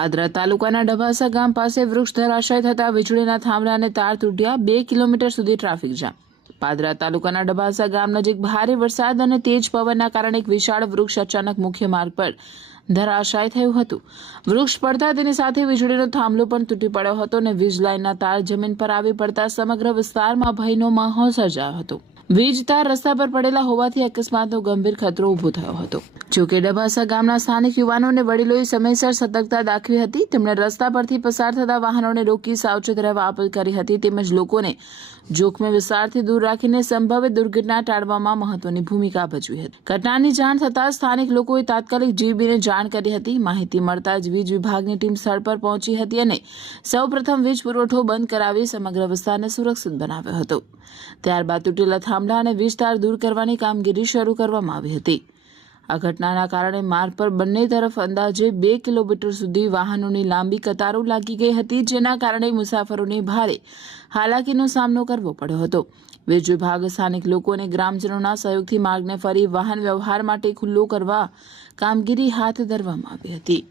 પાદરા તાલુકાના ડભાસા ગામ પાસે વૃક્ષ ધરાશાય થતા વીજળીના થાંભલા અને તાર તૂટ્યા, 2 કિલોમીટર સુધી ટ્રાફિક જામ। પાદરા તાલુકાના ડભાસા ગામ નજીક ભારે વરસાદ અને તેજ પવનના કારણે એક વિશાળ વૃક્ષ અચાનક મુખ્ય માર્ગ પર ધરાશાય થયું હતું। વૃક્ષ પડતા તેની સાથે વીજળીનો થાંભલો પણ તૂટી પડ્યો હતો અને વીજ લાઇનના તાર જમીન પર આવી પડતા સમગ્ર વિસ્તારમાં ભયનો માહોલ સર્જાયો હતો। વીજ તાર રસ્તા પર પડેલા હોવાથી અકસ્માતનો ગંભીર ખતરો ઉભો થયો હતો। જોકે ડભાસા ગામના સ્થાનિક યુવાનો અને વડીલોએ સમયસર સતર્કતા દાખવી હતી। તેમણે રસ્તા પરથી પસાર થતા વાહનોને રોકી સાવચેત રહેવા અપીલ કરી હતી, તેમજ લોકોને જોખમી વિસ્તારથી દૂર રાખીને સંભવિત દુર્ઘટના ટાળવામાં મહત્વની ભૂમિકા ભજવી હતી। ઘટનાની જાણ થતાં સ્થાનિક લોકોએ તાત્કાલિક જીબીને જાણ કરી હતી। માહિતી મળતા જ વીજ વિભાગની ટીમ સ્થળ પર પહોંચી હતી અને સૌપ્રથમ વીજ પુરવઠો બંધ કરાવી સમગ્ર વિસ્તારને સુરક્ષિત બનાવ્યો હતો। ત્યારબાદ તૂટેલા થાંભલા અને વીજ તાર દૂર કરવાની કામગીરી શરૂ કરવામાં આવી હતી। આ ઘટનાના કારણે માર્ગ પર બંને તરફ અંદાજે 2 કિલોમીટર સુધી વાહનોની લાંબી કતારો લાગી ગઈ હતી, જેના કારણે મુસાફરોને ભારે હાલાકીનો સામનો કરવો પડ્યો હતો। વીજ વિભાગ સ્થાનિક લોકો અને ગ્રામજનોના સહયોગથી માર્ગને ફરી વાહન વ્યવહાર માટે ખુલ્લો કરવા કામગીરી હાથ ધરવામાં આવી હતી।